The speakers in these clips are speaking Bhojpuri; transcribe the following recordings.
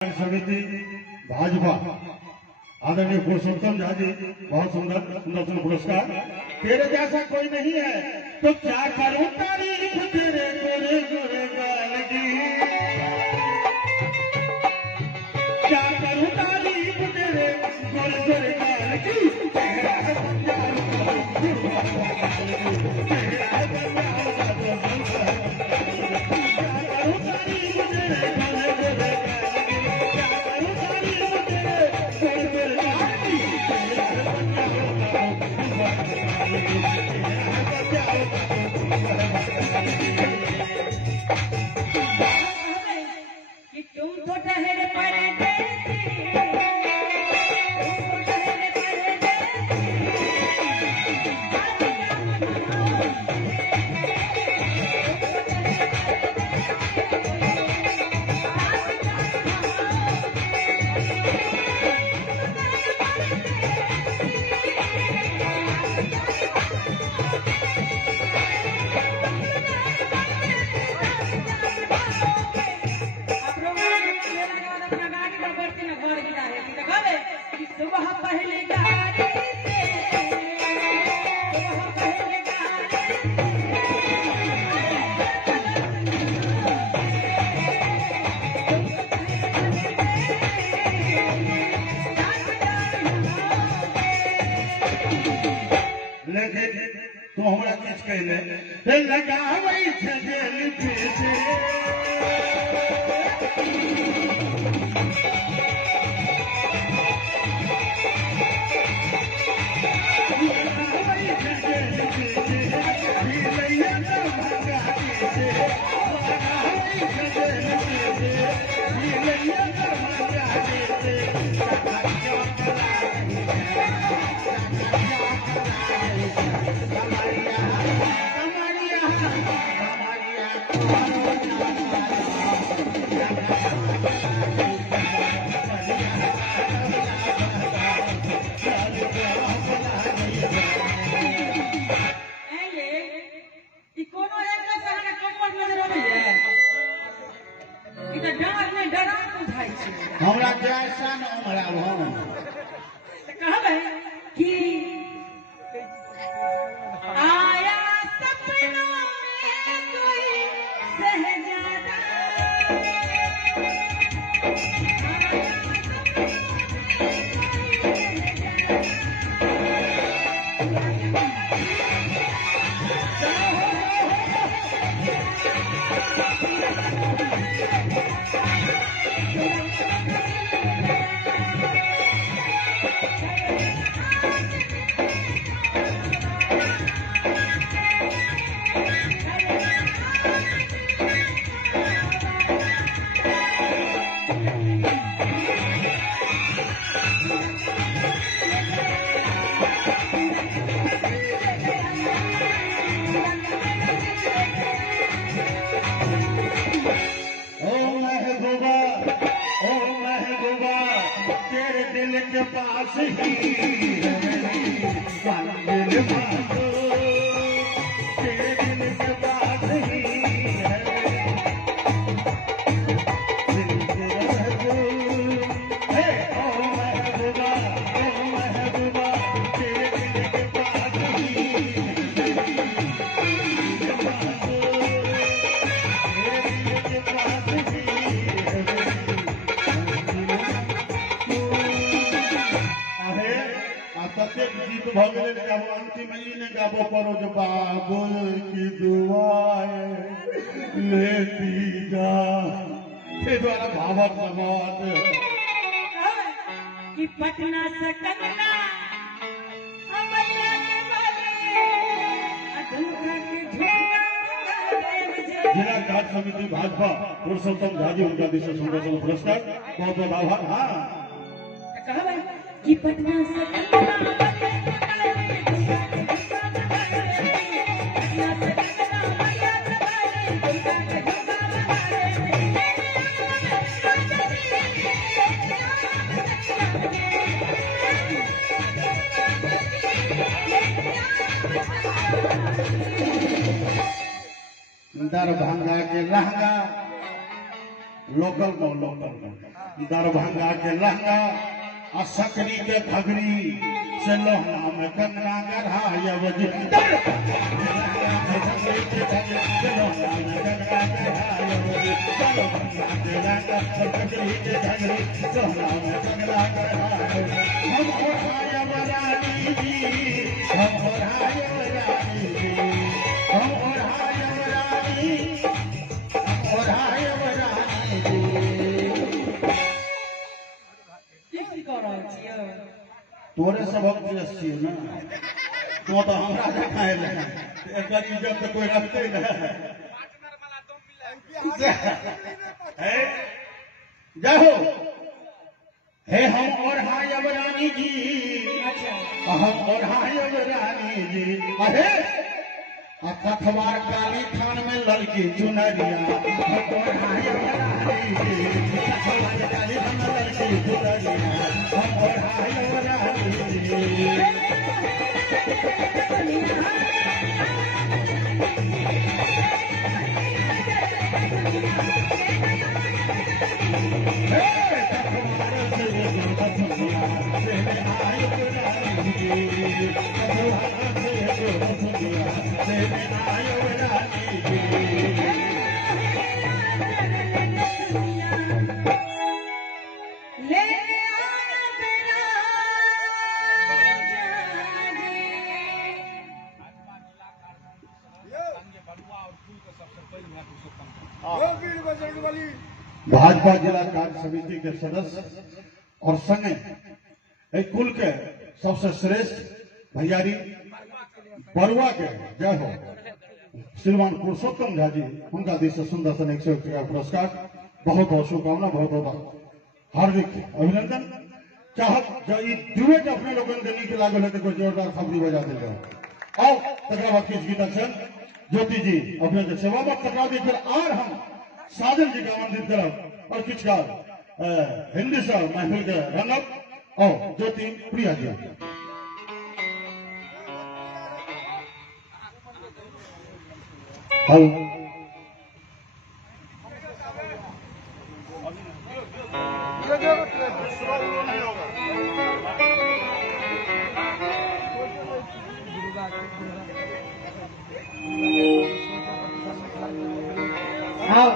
समिति भाजपा आदरणीय पुरुषोत्तम झा जी, बहुत सुंदर सुंदर पुरस्कार। तेरे जैसा कोई नहीं है तो क्या करूं तारीफ तेरे गोरे गोरे गाल की, क्या करूं तारीफ तेरे गोरे गोरे गाल की। तो हमारा कुछ कहले लगावे जेल पीछे हमरा जैसा न हमरा भवन कहबै कि आया सपनों में कोई शहजादा, तेरे दिल के पास ही तेरे दिल के पास ही गीत भगले गाबो अंतिम महीने गाबो परो जो बाबुल की दुआएं लेती जा ये द्वारा भावक समाज कि पटना से कंगना अमैया के बाले अधूरा के झूला जिला कार्य समिति भाजपा पुरुषोत्तम झा जी, उनका दिशा सुंदर पुरस्कार, बहुत बहुत आभार। हाँ कहबै कि पटना से कंगना दरभंगा के लहंगा लोकल दरभंगा के लहंगा और सकरी के खगरी से लोहना में कंगना गढ़ाया बजे तोरे सबक छियै ना तो हमरा देखाए एकर इज्जत तो कोई रखते नहीं जय हो हे हम और हाय अब रानी जी हम और हाय अब रानी जी अरे कथवार काली थान में लड़की चुनरिया हम और हाय अब रानी जी कथवार काली थान में लड़की चुनरिया हम और हाय अब रानी जी भाजपा जिला कार्य समिति के सदस्य और संघ कुल के सबसे श्रेष्ठ भैयारी बरुआ के जय हो श्रीमान पुरुषोत्तम झा जी उनका दिल से सुंदर सन 101 का पुरस्कार बहुत बहुत शुभकामना बहुत बहुत हार्दिक अभिनंदन चाहत जो डुएट अपने लोगों के नीचे लागल है तो कोई जोरदार खबरी बजा दे आओ तक किस गीत ज्योति जी अपने सेवा में तकरा दी फिर आर हम साजन जी का आमंत्रित करब और कुछ का हिंदी से महफिल के रंगब और ज्योति प्रिया जी हेलो हाँ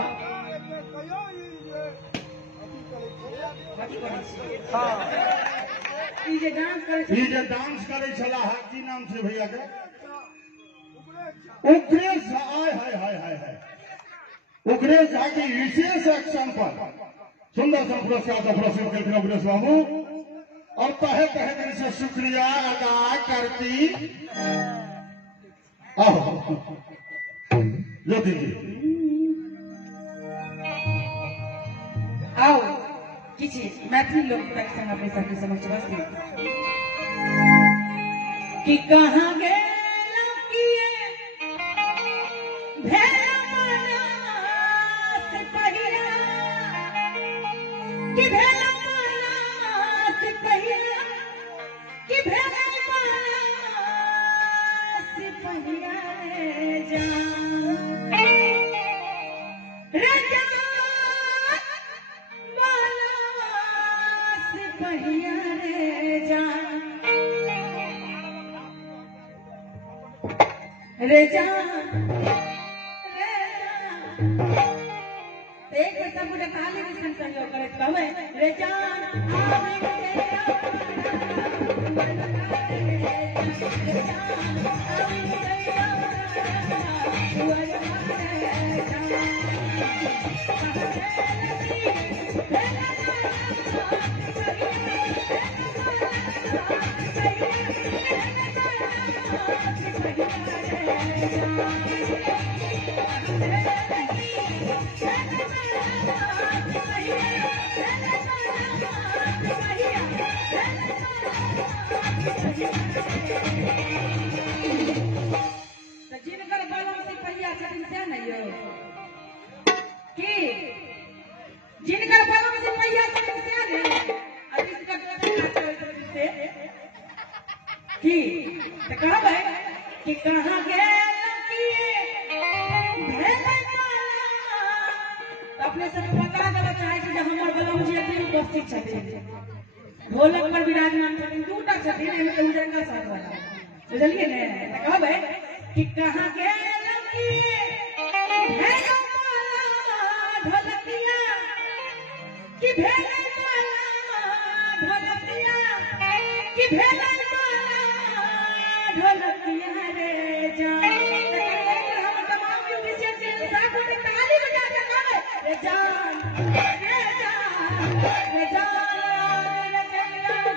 डांस करे छला की नाम से भैया के उग्रेश हाय हाय हाय हाय हाय उग्रेश झा की विशेष एक्शन पर सुंदर सा पुरस्कार का पुरस्कार करते उग्रेश बाबू और तहे तहे दिल से शुक्रिया अदा करती ज्योति जी आओ किसी मैथिली लोग तक संग अपने सबके समक्ष बसते कि कहाँ गए लौकिए भेड़ा माना से पहिरा कि भेड़ा माना से पहिरा कि भेड़ा माना से पहिरा रे जान रे जान एक सब मुझे ताली के संग सहयोग करे कहवे रे जान जिनकर बालों से पहिया छथिन से नहीं हो कि जिनकर बालों से पहिया छथिन से नहीं अभी से कि तो कहबै कि कहाँ गए अपने सब बता दे उपस्थित छथिन ढोलक पर विराजमान छथिन दूटा छथिन एहिमे तऽ उजरका साथ वाला बुझलियै ने तऽ कहबै कि कहाँ के लड़की है ढोलकिया कि भेलै ढोलकिया कि भेलै ढोलकिया रे जान हम तमाम म्यूजिशियन के साथ में ताली बजा के गावे रे जान रे जान रे जान रे जान